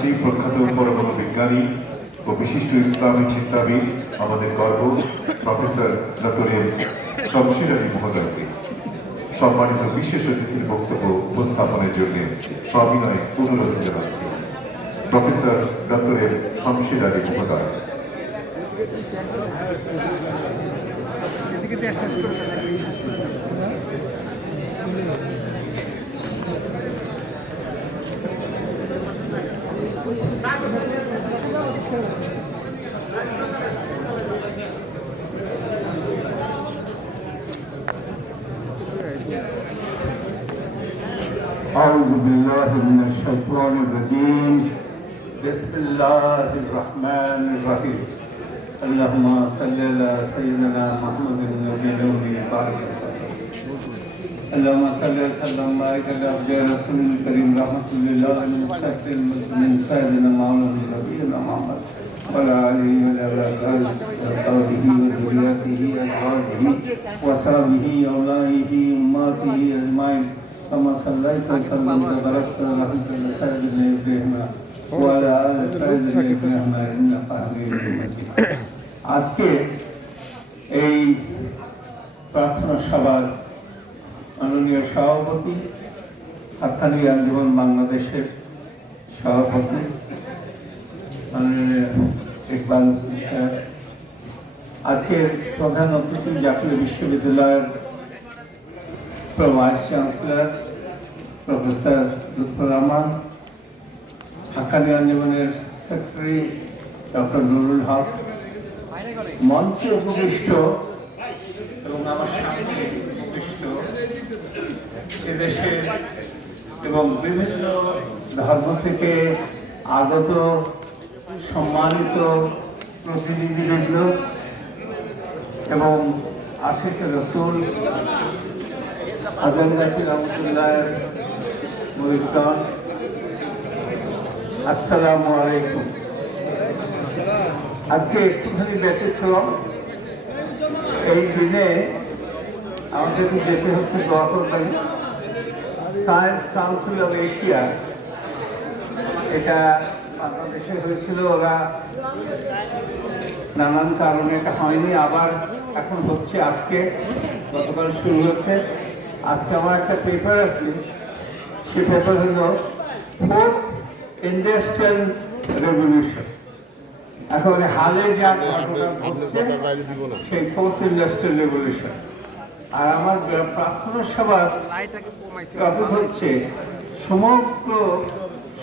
জানাচ্ছি প্রখ্যাত পরমাণু বিজ্ঞানী ও বিশিষ্ট ইসলামী চিন্তাবিদ আমাদের গর্ব professor doctor M Shamsher Ali মহোদয়কে সম্মানিত বিশেষ অতিথির বক্তব্য উপস্থাপনের জন্য সবিনয় অনুরোধ জানাচ্ছি। Professor doctor M Shamsher Ali মহোদয়। أعوذ بالله من الشيطان الرجيم بسم الله الرحمن الرحيم اللهم صل على سيدنا محمد النبي الأمي اللهم صل وسلم وبارك على عبد رسول الكريم رحمة الله من سيدنا مولانا نبينا محمد وعلى آله وصحبه وذريته أزواجه وصحبه أولئك أمته أجمعين كما صليت وسلمت وباركت ورحمت على سيدنا إبراهيم وعلى آل سيدنا إبراهيم إنك حميد مجيد। আজকে এই প্রার্থনা সভার মাননীয় সভাপতি হাক্কানি আঞ্জুমান বাংলাদেশের সভাপতি মাননীয় ইকবাল স্যার, আজকের প্রধান অতিথি জাতীয় বিশ্ববিদ্যালয়ের vice chancellor professor Lutfur Rahman, Haqqani আঞ্জুমানের সেক্রেটারি ডক্টর নুরুল হক, মঞ্চে উপবিষ্ট এবং আমার সামনে উপবিষ্ট এদেশের এবং বিভিন্ন ধর্ম থেকে আগত সম্মানিত প্রতিনিধিবৃন্দ এবং আশিক রসুল আজমগাছি রহমতুল্লাহের মুরিদগণ, আসসালামু আলাইকুম। আজকে একটুখানি ব্যতিক্রম, এই দিনে আমাদেরকে যেতে হচ্ছে দোয়া করবেন। সায়েন্স কাউন্সিল অফ এশিয়া, এটা বাংলাদেশে হয়েছিল, ওরা নানান কারণে এটা হয়নি, আবার এখন হচ্ছে। আজকে গতকাল শুরু হচ্ছে। আজকে আমার একটা পেপার আছে, সে পেপার হলো ফোর্থ ইন্ডাস্ট্রিয়াল রেভলিউশন। এখন হালে যা ঘটনা ঘটছে সেই ফোর্থ ইন্ডাস্ট্রিয়াল রেভলিউশন। আর আমার প্রার্থনা সভার টপিক হচ্ছে সমগ্র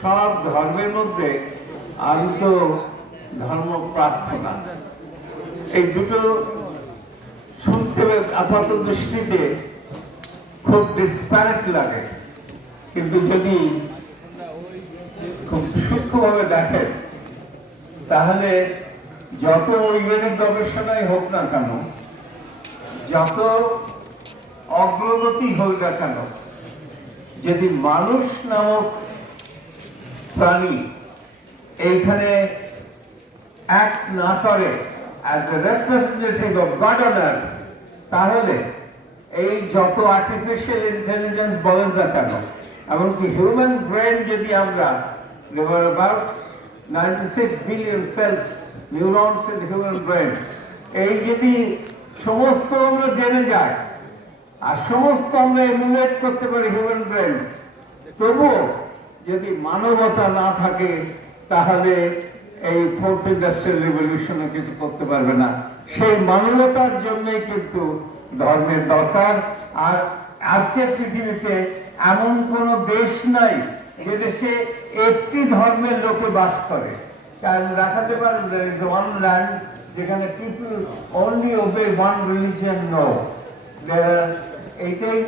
সব ধর্মের মধ্যে আন্ত ধর্ম প্রার্থনা। এই দুটো শুনতে আপাত দৃষ্টিতে খুব ডিসপ্যারেট লাগে, কিন্তু যদি খুব সূক্ষ্মভাবে দেখেন তাহলে যত বৈজ্ঞানিক গবেষণাই হোক না কেন, যত অগ্রগতি হোক না কেন, যদি মানুষ নামক প্রাণী এইখানে অ্যাক্ট না করে as a representative of god on earth, তাহলে এই যত আর্টিফিশিয়াল ইন্টেলিজেন্স বলেন না কেন, এমনকি হিউম্যান ব্রেন যদি আমরা, there were about 96 billion cells, neurons in the human brain, এই যদি সমস্ত আমরা জেনে যাই আর সমস্ত আমরা এমুলেট করতে পারি হিউম্যান ব্রেন, তবুও যদি মানবতা না থাকে তাহলে এই ফোর্থ ইন্ডাস্ট্রিয়াল রেভলিউশনে কিছু করতে পারবে না। সেই মানবতার জন্যই কিন্তু ধর্মের দরকার। আর আজকের পৃথিবীতে এমন কোন দেশ নাই যে দেশে একটি ধর্মের লোকে বাস করে। কারণ দেখাতে পারেন ওয়ান ল্যান্ড যেখানে people only obey one religion, no. এইটাই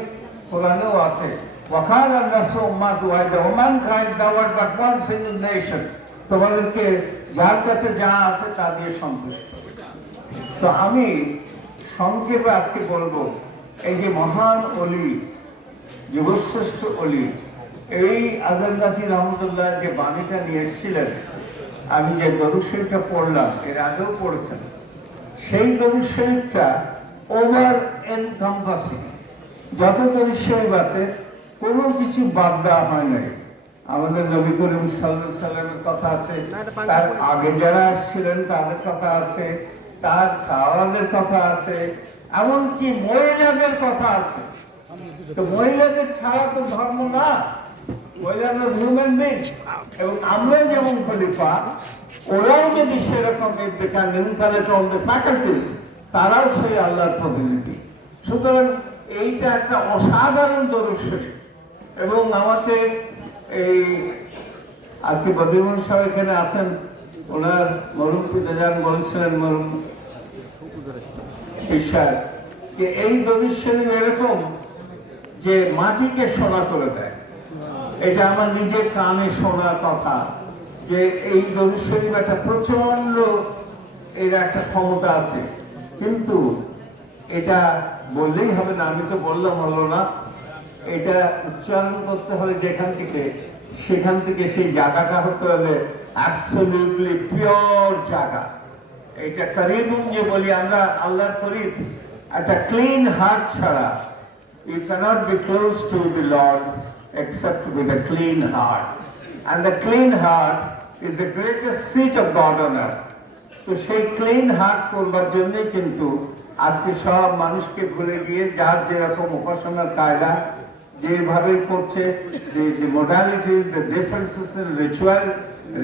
কোরআনেও আছে, ওয়াকান আন-নাসু উম্মাতান ওয়াহিদা ওয়া mankind the word but one single nation. তোমাদেরকে যার কাছে যা আছে তা দিয়ে সন্তুষ্ট। তো আমি সংক্ষেপে আজকে বলবো, এই যে মহান অলি, যুগশ্রেষ্ঠ অলি, এই আজমগাছি রহমতুল্লাহ যে বাণীটা নিয়ে এসেছিলেন, আমি যে দরুদ শরীফটা পড়লাম, এর আগেও পড়েছেন, সেই দরুদ শরীফটা ওভার এনকম্পাসিং, যত দরুদ শরীফ আছে কোনো কিছু বাদ দেওয়া হয় নাই। আমাদের নবী করিম সাল্লাল্লাহু আলাইহি সাল্লামের কথা আছে, তার আগে যারা ছিলেন তাদের কথা আছে, তার সাহাবাদের কথা আছে, এমনকি মহিলাদের কথা আছে। তো মহিলাদের ছাড়া তো ধর্ম না, মহিলারা হিউম্যান বিং, এবং আমরা যেমন খলিফা, ওরাও যদি সেরকম ফ্যাকাল্টিস, তারাও সেই আল্লাহর প্রতিনিধি। সুতরাং এইটা একটা অসাধারণ দরুদ শরীফ। এবং আমাদের এই আজকে বদিউল সাহেব এখানে আছেন, ওনার মরুম পিতাজান বলছিলেন, মরুম শিষ্যার, যে এই দরুদ শরীফ এরকম যে মাটিকে সোনা করে দেয়। এটা আমার নিজের কানে শোনা কথা, যে এই দরুদ শরীফ একটা প্রচন্ড, এর একটা ক্ষমতা আছে। কিন্তু এটা বললেই হবে না, আমি তো বললাম হলো না, এটা উচ্চারণ করতে হবে যেখান থেকে, সেখান থেকে সেই জায়গাটা হতে হবে অ্যাবসলিউটলি পিওর জায়গা। এটা করিবুন যে বলি আমরা, আল্লাহর করিব, একটা ক্লিন হার্ট ছাড়া you cannot be close to the Lord except with a clean heart. And the clean heart is the greatest seat of God on earth. তো সেই ক্লিন হার্ট করবার জন্যই কিন্তু আজকে সব মানুষকে ভুলে গিয়ে যার যেরকম উপাসনার কায়দা যেভাবে করছে, যে modalities, the differences in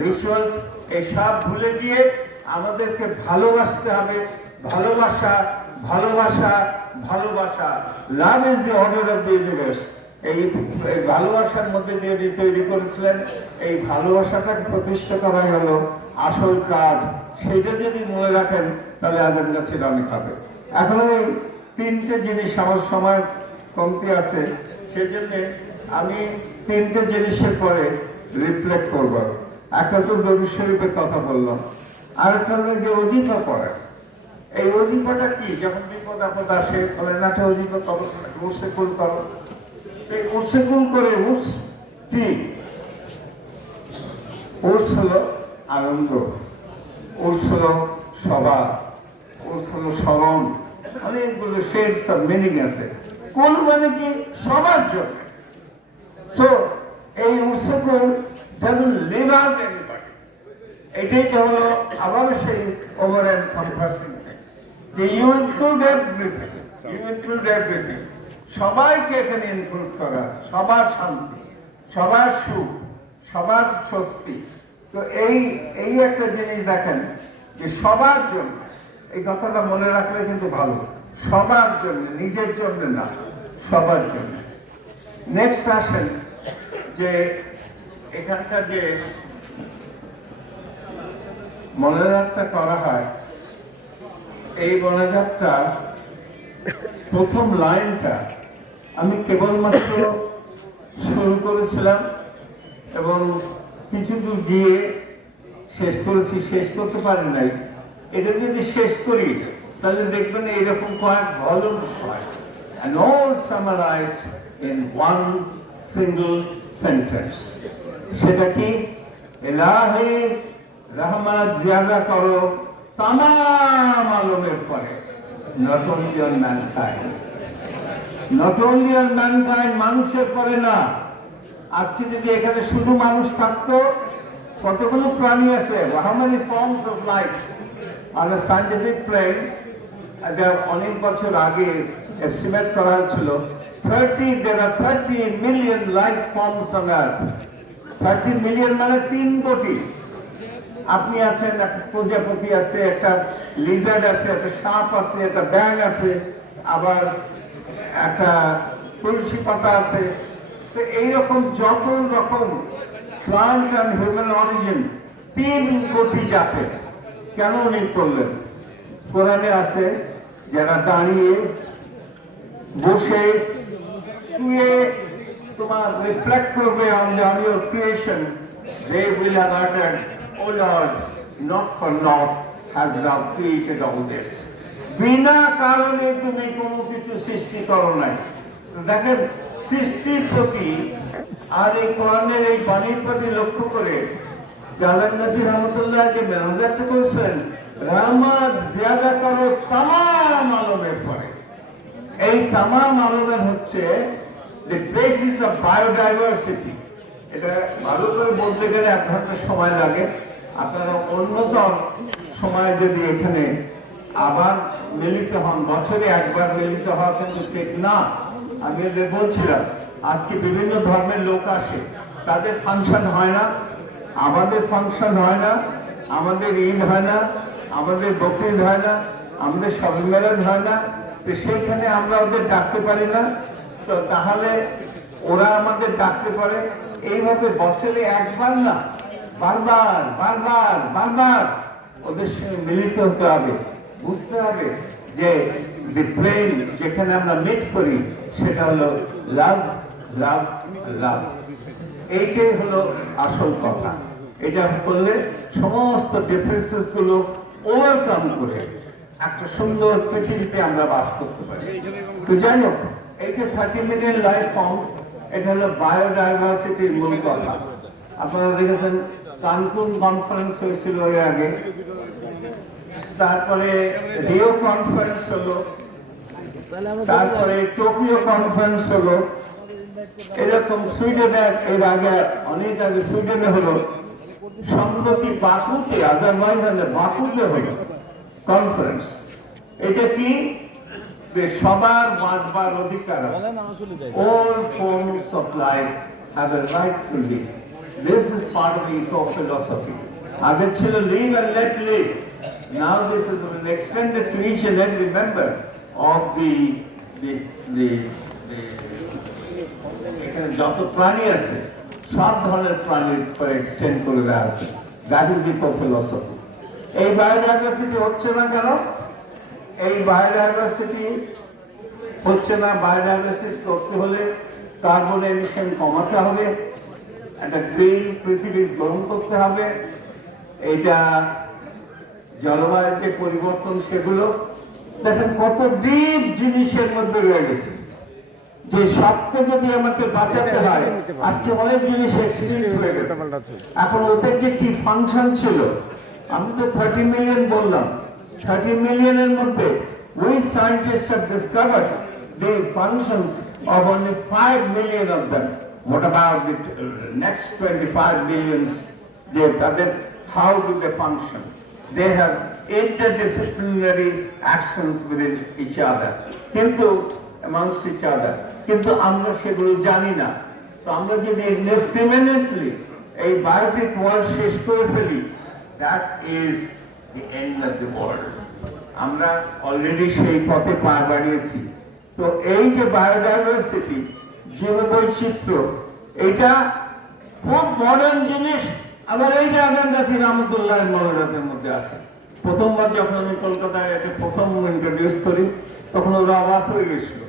rituals, এসব ভুলে গিয়ে আমাদেরকে ভালোবাসতে হবে। ভালোবাসা, ভালোবাসা, ভালোবাসা। Love is the order of the universe. এই ভালোবাসার মধ্যে দিয়ে তৈরি করেছিলেন, এই ভালোবাসাটাকে প্রতিষ্ঠা করাই হলো আসল কাজ। সেটা যদি মনে রাখেন তাহলে আজের কাছে অনেক হবে। এখন ওই তিনটে জিনিস, আমার সময় কমতি আছে, সেজন্য আমি তিনটে জিনিসের পরে রিফ্লেক্ট করবো। একটা তো দরুদ শরীফের কথা বললাম, আরেকটা হলো যে অজিফা পড়ে। এই অজিফাটা কি? যখন বিপদ আপদ আসে, বলে না অজিফা করো, উর্সেকুল করো। এই উর্সেকুল করে, উর্স কি? উর্স হলো আনন্দ, উর্স হলো সভা, উর্স হলো স্মরণ, অনেকগুলো শেডস অফ মিনিং আছে। কুল মানে কি? সবার জন্য। সো এই উর্সেকুল doesn't leave out anybody. এটাই তো হলো আবার সেই ওভার এন্ড কম্পাসিং থিং, যে ইউ ইনক্লুড এভরিথিং, সবাইকে এখানে ইনক্লুড করা, সবার শান্তি, সবার সুখ, সবার স্বস্তি। তো এই একটা জিনিস দেখেন, যে সবার জন্য, এই কথাটা মনে রাখলে কিন্তু ভালো, সবার জন্য, নিজের জন্য না, সবার জন্য। নেক্সট আসেন যে এখানকার যে মনোজাতটা করা হয়, এই মনোজাতটা প্রথম লাইনটা আমি কেবলমাত্র শুরু করেছিলাম এবং কিছু দূর গিয়ে শেষ করেছি, শেষ করতে পারি নাই। এটা যদি শেষ করি তাহলে দেখবেন এইরকম কয়েক ভলিউমস হয়, and all summarized in one single sentence. সেটা কি? ইলাহি রহমত জিয়াদা করো তামাম আলমের পরে, not only on mankind, not only on mankind, মানুষের পরে না। আজকে যদি এখানে শুধু মানুষ থাকতো, কতগুলো প্রাণী আছে, how many forms of life on a scientific plane, এটা অনেক বছর আগে এস্টিমেট করা হয়েছিল, there are 30 million life forms on earth. 30 million মানে 3 কোটি। আপনি আছেন, একটা প্রজাপতি আছে, একটা লিজার্ড আছে, একটা সাপ আছে, একটা ব্যাঙ আছে, আবার একটা তুলসী পাতা আছে। তো এইরকম যত রকম প্লান্ট অ্যান্ড হিউম্যান অরিজিন, 3 কোটি জাতের। কেন উনি করলেন? কোরআনে আছে, যারা দাঁড়িয়ে, বসে, শুয়ে তোমার রিফ্লেক্ট করবে on your creation, they will have uttered, O Lord, not for naught has thou created all this. বিনা কারণে তুমি কোনো কিছু সৃষ্টি করো নাই। দেখেন, সৃষ্টির প্রতি আর এই কোরআনের এই বাণীর প্রতি লক্ষ্য করে জালাল নবী রহমতুল্লাহ যে মেনাজাতটা করেছেন, রহমত জিয়াদা করো তামাম আলমের পরে। এই তামাম আলমের হচ্ছে the basis of biodiversity. এটা ভালো করে বলতে গেলে 1 ঘন্টা সময় লাগে। আপনারা অন্যতম সময় যদি এখানে আবার মিলিত হন, বছরে একবার মিলিত হওয়া কিন্তু ঠিক না। আমি এদের বলছিলাম আজকে বিভিন্ন ধর্মের লোক আসে, তাদের ফাংশন হয় না, আমাদের ফাংশন হয় না, আমাদের ঈদ হয় না, আমাদের বকরিদ হয় না, আমাদের শবে মেরাজ হয় না। তো সেইখানে আমরা ওদের ডাকতে পারি না, তো তাহলে ওরা আমাদের ডাকতে পারে। এইভাবে বছরে একবার না, বারবার বারবার বারবার ওদের সঙ্গে মিলিত হতে হবে। বুঝতে হবে যে প্রেম যেখানে আমরা মিট করি সেটা হলো লাভ, লাভ, লাভ। এইটাই হলো আসল কথা। এটা করলে সমস্ত ডিফারেন্সেস গুলো ওভারকাম করে একটা সুন্দর পৃথিবীতে আমরা বাস করতে পারি। তো যাই হোক, এই যে 30 মিলিয়ন লাইফ ফর্ম, এটা হলো বায়োডাইভার্সিটির মূল কথা। আপনারা দেখেছেন কানকুন কনফারেন্স হয়েছিল এর আগে, তারপরে রিও কনফারেন্স হলো, তারপরে টোকিও কনফারেন্স হলো, এরকম সুইডেনে এর আগে অনেক আগে সুইডেনে হলো, সম্প্রতি বাকুতে আজারবাইজানে বাকুতে হলো কনফারেন্স। এটা কি সবার বাঁচবার অধিকার, all forms of life have a right to live. This is part of the eco philosophy. আগে ছিল live and let live. Now this is extended to each and every member of the এখানে যত প্রাণী আছে সব ধরনের প্রাণীর উপরে এক্সটেন্ড করে দেওয়া আছে। That is the philosophy. এই বায়োডাইভার্সিটি হচ্ছে না কেন? এই বায়োডাইভার্সিটি হচ্ছে না, বায়োডাইভার্সিটি করতে হলে কার্বন এমিশন কমাতে হবে, একটা গ্রিন পৃথিবী গ্রহণ করতে হবে, এইটা জলবায়ুর যে পরিবর্তন সেগুলো দেখেন কত ডিপ জিনিসের মধ্যে রয়ে গেছে। যে সবকে যদি আমাকে বাঁচাতে হয়, আজকে অনেক জিনিস এক্সিডেন্ট হয়ে গেছে। এখন ওদের যে কি ফাংশন ছিল, আমি তো 30 মিলিয়ন বললাম, 30 মিলিয়নের মধ্যে we scientists have discovered the functions of only 5 million of them. What about the next 25 millions? How do they function? They have interdisciplinary actions within each other, amongst each other. কিন্তু আমরা সেগুলো জানি না। তো আমরা যদি indiscriminately এই Biotique world শেষ করে ফেলি, that is the end of the world. আমরা অলরেডি সেই পথে পা বাড়িয়েছি। তো এই যে বায়োডাইভার্সিটি, জীববৈচিত্র্য, এটা খুব মডার্ন জিনিস। আবার এই যে আজানদাসী রহমতুল্লাহের মনোজাতের মধ্যে আছে। প্রথমবার যখন আমি কলকাতায় এটা প্রথম ইন্ট্রোডিউস করি, তখন ওরা অবাক হয়ে গেছিল,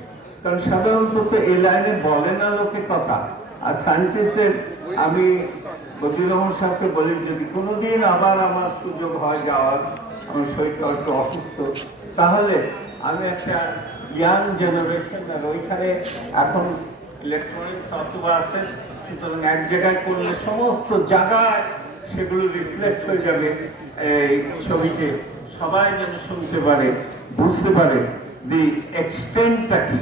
কারণ সাধারণত এই লাইনে বলে না লোকে কথা। আর সায়েন্টিস্টের আমি বদিউর রহমান সাহেবকে বলি, যদি কোনোদিন আবার আমার সুযোগ হয় যাওয়ার, আমি শরীরটা একটু অসুস্থ, তাহলে আমি একটা ইয়াং জেনারেশন, আর ওইখানে এখন ইলেকট্রনিক্স অথবা আছে, সুতরাং এক জায়গায় করলে সমস্ত জায়গায় সেগুলো রিফ্লেক্ট হয়ে যাবে এই ছবিতে, সবাই যেন শুনতে পারে, বুঝতে পারে দি এক্সটেন্টটা কি,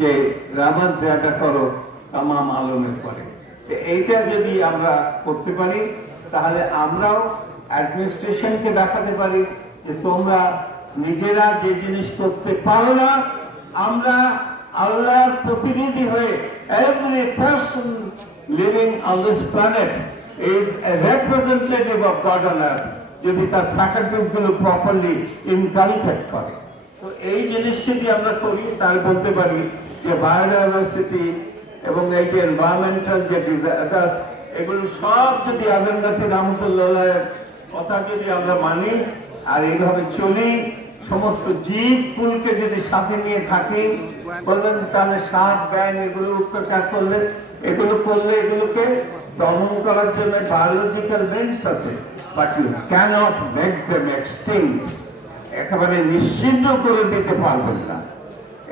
যে রামার জায়গা করো তামাম আলমের পরে। এইটা যদি আমরা করতে পারি, তাহলে আমরাও অ্যাডমিনিস্ট্রেশনকে দেখাতে পারি যে তোমরা নিজেরা যে জিনিস করতে পারো না, আমরা আল্লাহর প্রতিনিধি হয়ে, every person living on this planet is a representative of God on earth, যদি তার ফ্যাকাল্টিজ গুলো প্রপারলি ইনকালকেট করে। তো এই জিনিস যদি আমরা করি, তার বলতে পারি যে বায়োডাইভার্সিটি এবং এই যে এনভায়রনমেন্টাল যে ডিজাস্টার, এগুলো সব যদি আজানদাসী রহমতুল্লাহের কথা যদি আমরা মানি আর এইভাবে চলি, সমস্ত জীব কুলকে যদি সাথে নিয়ে থাকি, বলবেন তাহলে সাপ ব্যাং এগুলো অত্যাচার করলে, এগুলোকে দমন করার জন্য বায়োলজিক্যাল মিনস আছে, but you cannot make them extinct, একেবারে নিশ্চিন্ত করে দিতে পারবেন না।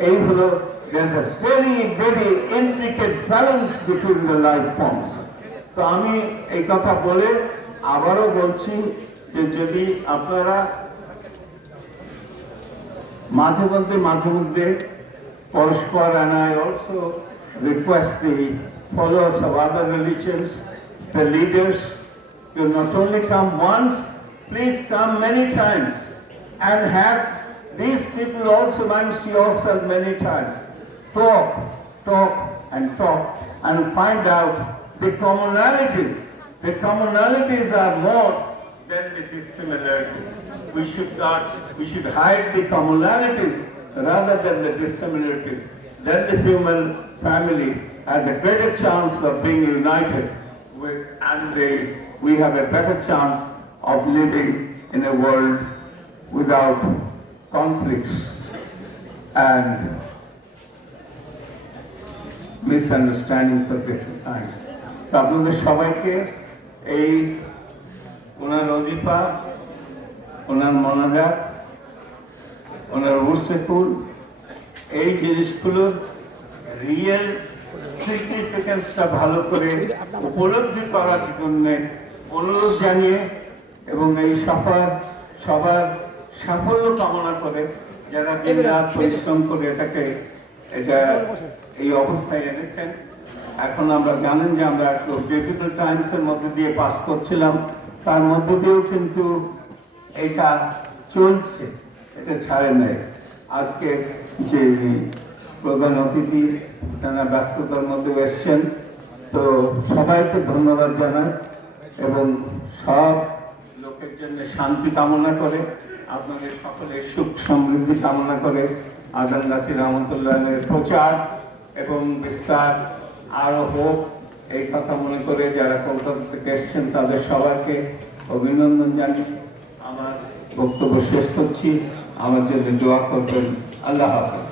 এই হলো there's a very very intricate balance between the life forms. তো আমি এই কথা বলে আবারও বলছি যে যদি আপনারা মাঝে মধ্যে পরস্পর, and I also request the followers of other religions, the leaders, you not only come once, please come many times and have these people also amongst yourself many times. Talk and find out the commonalities. The commonalities are more than the dissimilarities. We should hide the commonalities rather than the dissimilarities. Then the human family has a greater chance of being united we have a better chance of living in a world without conflicts and misunderstandings of different kinds. তো আপনাদের সবাইকে এই ওনার অজিফা, ওনার মোনাজাত, ওনার উর্সেকুল, এই জিনিসগুলোর real সিগনিফিকেন্সটা ভালো করে উপলব্ধি করার জন্য অনুরোধ জানিয়ে এবং এই সবার সাফল্য কামনা করে যারা দিনরাত পরিশ্রম করে এটা এই অবস্থায় এনেছেন। এখন আমরা জানেন যে আমরা একটু ডিফিকাল্ট টাইমসের মধ্যে দিয়ে পাস করছিলাম, তার মধ্যে দিয়েও কিন্তু এটা চলছে, এটা ছাড়ে নাই। আজকে যে প্রধান অতিথি তারা ব্যস্ততার মধ্যে এসছেন, তো সবাইকে ধন্যবাদ জানাই এবং সব লোকের জন্য শান্তি কামনা করে, আপনাদের সকলের সুখ সমৃদ্ধি কামনা করে আদম নাসির রহমতুল্লাহের প্রচার এবং বিস্তার আরো হোক এই কথা মনে করে যারা কলকাতা থেকে এসছেন তাদের সবাইকে অভিনন্দন জানিয়ে আমার বক্তব্য শেষ করছি। আমার জন্য দোয়া করবেন। আল্লাহ হাফেজ।